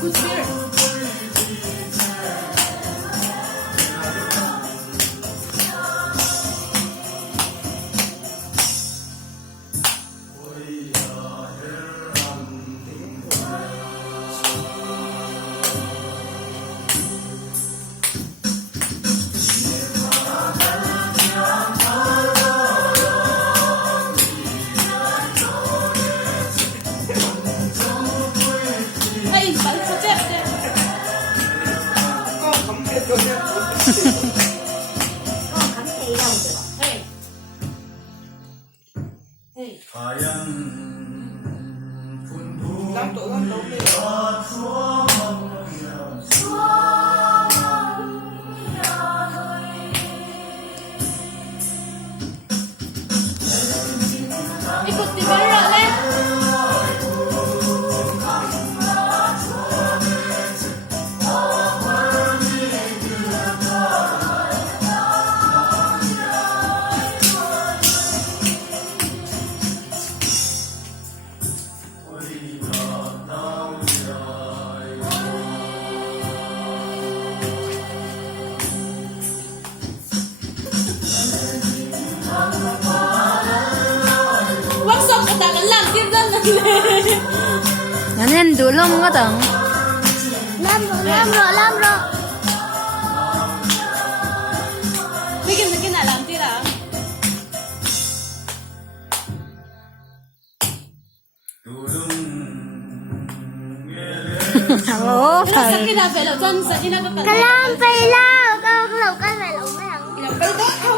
Good beer. Hey, balik sa chef. Hey. Hey. Làm tụi con đâu đi. Ikut di bawah leh. Workshop katakan lang, tirdan na Nanen dulu mga tang. Lamro. Bigyan na kinalam, tira. Oo. Sa kinapelo, sa kinapelo. Kalam phải lao, câu lẩu cái phải lẩu mấy thằng. Kinapelo,